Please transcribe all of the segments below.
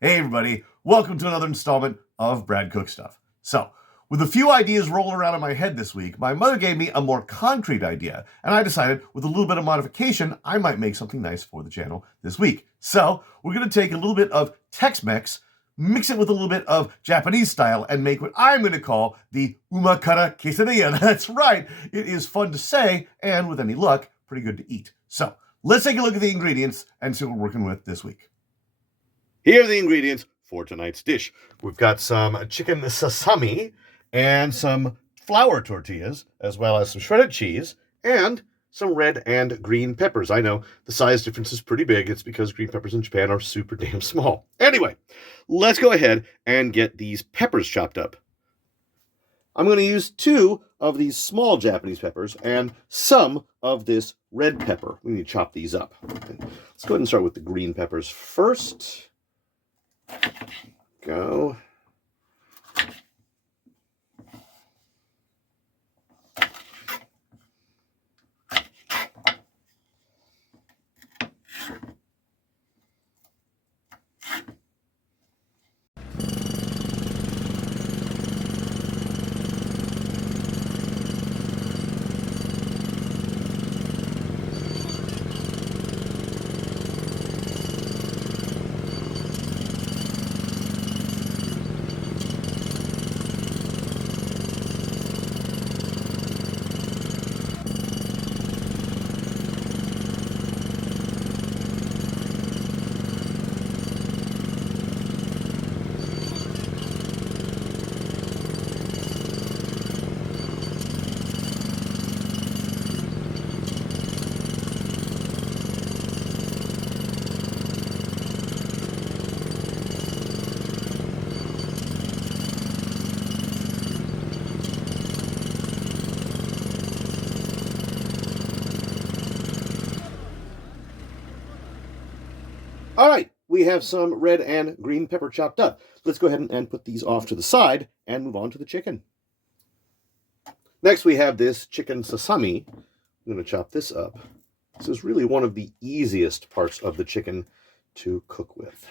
Hey everybody, welcome to another installment of Brad Cook Stuff. So, with a few ideas rolling around in my head this week, my mother gave me a more concrete idea, and I decided with a little bit of modification, I might make something nice for the channel this week. So, we're going to take a little bit of Tex-Mex, mix it with a little bit of Japanese style, and make what I'm going to call the Umakara Quesadilla. That's right, it is fun to say, and with any luck, pretty good to eat. So, let's take a look at the ingredients and see what we're working with this week. Here are the ingredients for tonight's dish. We've got some chicken sasami and some flour tortillas, as well as some shredded cheese and some red and green peppers. I know the size difference is pretty big. It's because green peppers in Japan are super damn small. Anyway, let's go ahead and get these peppers chopped up. I'm going to use 2 of these small Japanese peppers and some of this red pepper. We need to chop these up. Let's go ahead and start with the green peppers first. Go. All right, we have some red and green pepper chopped up. Let's go ahead and put these off to the side and move on to the chicken. Next, we have this chicken sasami. I'm going to chop this up. This is really one of the easiest parts of the chicken to cook with.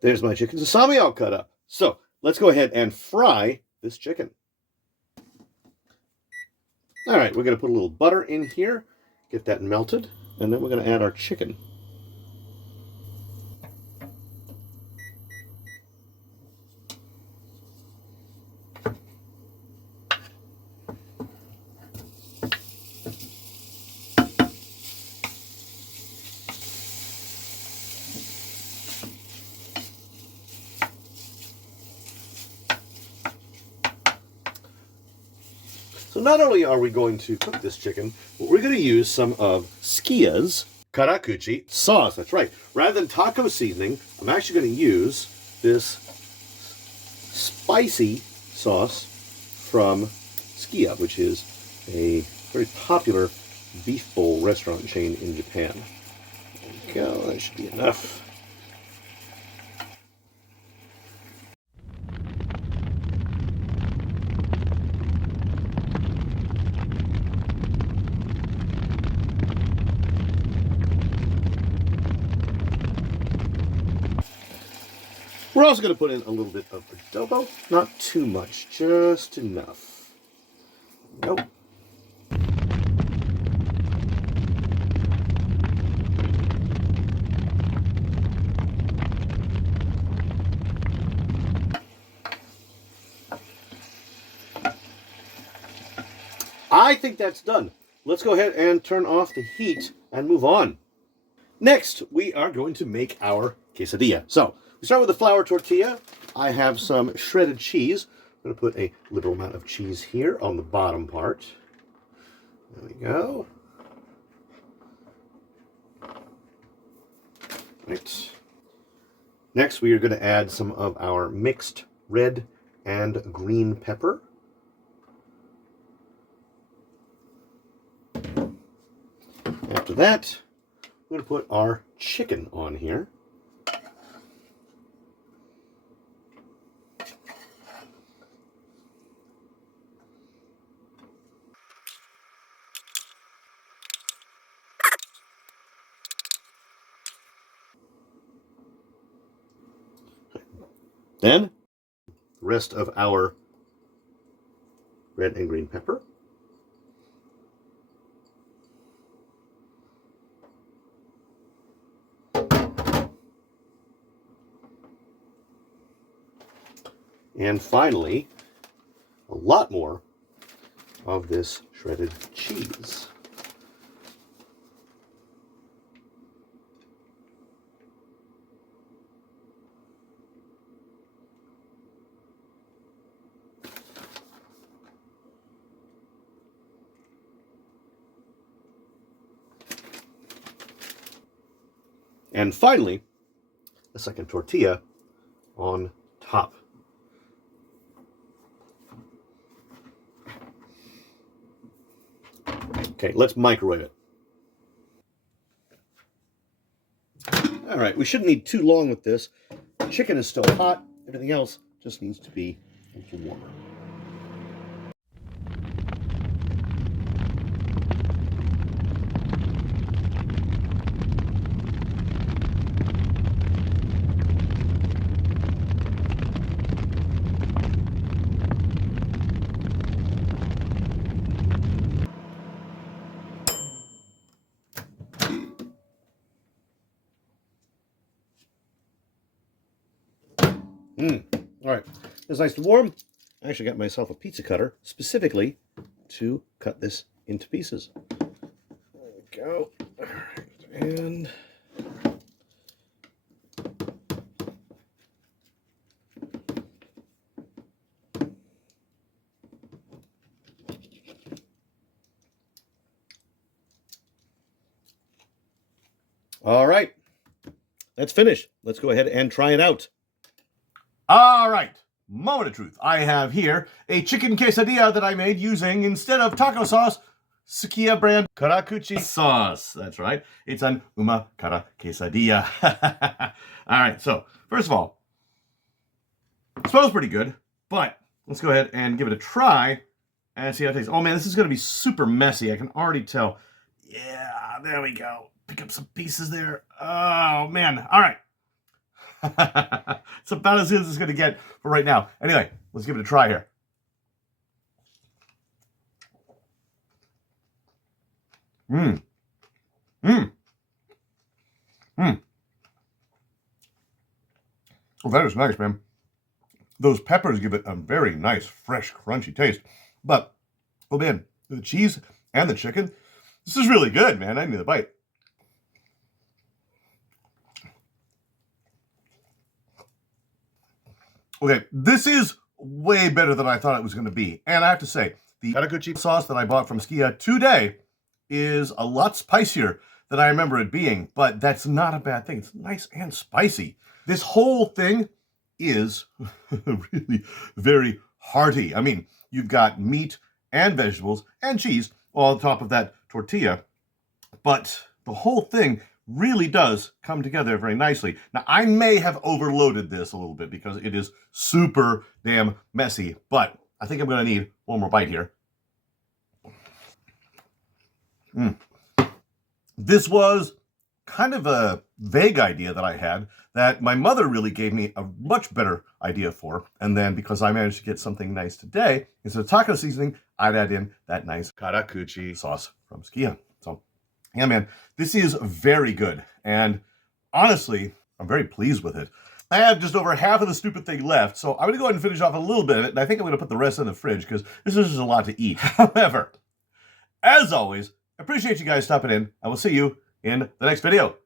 There's my chicken sasami all cut up. So let's go ahead and fry this chicken. All right, we're going to put a little butter in here, get that melted, and then we're going to add our chicken. So not only are we going to cook this chicken, but we're going to use some of Skia's karakuchi sauce. That's right. Rather than taco seasoning, I'm actually going to use this spicy sauce from Skia, which is a very popular beef bowl restaurant chain in Japan. There we go. That should be enough. We're also going to put in a little bit of adobo. Not too much, just enough. Nope. I think that's done. Let's go ahead and turn off the heat and move on. Next, we are going to make our quesadilla. So, we start with the flour tortilla. I have some shredded cheese. I'm going to put a liberal amount of cheese here on the bottom part. There we go. Right. Next, we are going to add some of our mixed red and green pepper. After that, we're going to put our chicken on here. Then, the rest of our red and green pepper. And finally, a lot more of this shredded cheese. And finally, a second tortilla on top. Okay, let's microwave it. All right, we shouldn't need too long with this. The chicken is still hot. Everything else just needs to be a little warmer. All right, it's nice and warm. I actually got myself a pizza cutter specifically to cut this into pieces. There we go. All right, and all right, that's finished. Let's go ahead and try it out. All right, moment of truth. I have here a chicken quesadilla that I made using, instead of taco sauce, Sukiya brand Karakuchi sauce. That's right. It's an Umakara quesadilla. All right, so first of all, it smells pretty good, but let's go ahead and give it a try and see how it tastes. Oh man, this is going to be super messy. I can already tell. Yeah, there we go. Pick up some pieces there. Oh man. All right. It's about as good as it's going to get for right now. Anyway, let's give it a try here. Oh, that is nice, man. Those peppers give it a very nice, fresh, crunchy taste. But, oh man, the cheese and the chicken, this is really good, man. I need a bite. Okay, this is way better than I thought it was going to be. And I have to say, the Karakuchi sauce that I bought from Sukiya today is a lot spicier than I remember it being, but that's not a bad thing. It's nice and spicy. This whole thing is really very hearty. I mean, you've got meat and vegetables and cheese all on top of that tortilla, but the whole thing really does come together very nicely. Now, I may have overloaded this a little bit because it is super damn messy, but I think I'm going to need one more bite here. This was kind of a vague idea that I had that my mother really gave me a much better idea for. And then because I managed to get something nice today, instead of taco seasoning, I'd add in that nice Karakuchi sauce from Sukiya. So yeah, man, this is very good. And honestly, I'm very pleased with it. I have just over half of the stupid thing left, so I'm going to go ahead and finish off a little bit of it, and I think I'm going to put the rest in the fridge because this is just a lot to eat. However, as always, I appreciate you guys stopping in. I will see you in the next video.